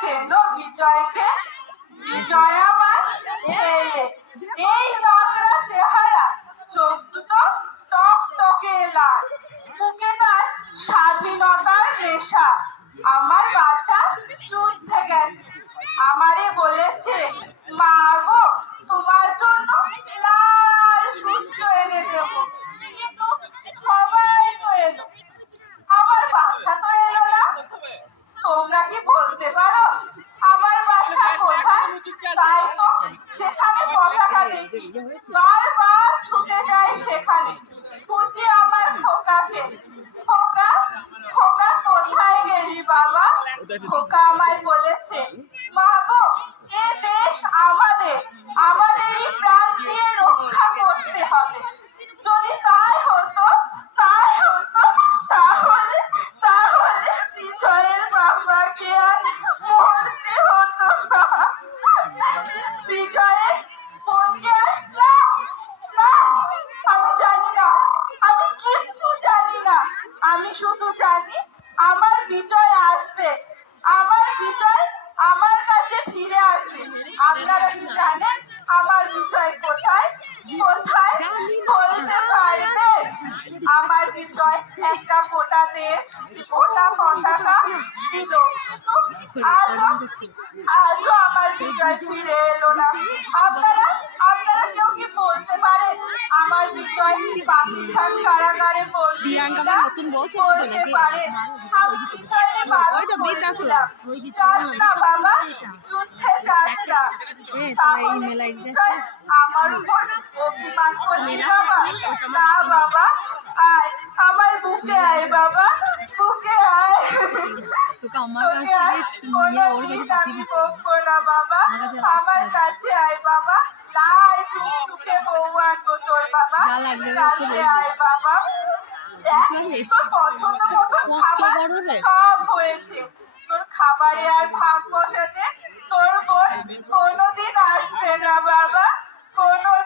ছেদ বিজয়কে বিজয় আমার এই লংরা চেহারা চোখ টক টকে লাল। বুকে তার স্বাধীনতার নেশা আমার তাই তো যেখানে পতাকা বারবার ছুটে যায় সেখানে খুঁজি আমার খোকাকে খোকা খোকা কোথায় গেলি বাবা খোকা আমায় বলেছে, মা গো আমি জানি না আমি কিচ্ছু জানি না আমি শুধু জানি আমার বিজয় আসবে আমার বিজয় আমার কাছে ফিরে আসবে আপনারা কি জানেন আমার বিজয় কোথায়? কোথায়? বলতে বিজয় একটা ফোটাতে ওটা পতাকা দিল। আজও আজও আমার বিজয় ফিরে এলো না। আপনারা আপনারা কেউ কি বলতে পারেন? আমার বিজয় পাকিস্তান কারাগারে বলতে আমি বাবা যুদ্ধে যাস না? আমার উপর অভিমান করলি বাবা। না বাবা। আয় আয় বাবা বুকে আয়। তোকে আমার কাছ থেকে নিয়ে ওর কাছে পাঠিয়ে না বাবা। আমার কাছে আয় বাবা। আয় তুই সুখে বউ আনব তোর বাবা। যা লাগবে কাছে আয় বাবা। দেখ, তোর পছন্দ মতন কত খাবার সব হয়েছে। তোর খাবারে আর ভাগ বসাতে তোর বোন কোনোদিন আসবে না বাবা কোনোদিন না নরমটা তাকে আর বাঁচতে দিল না তোমরা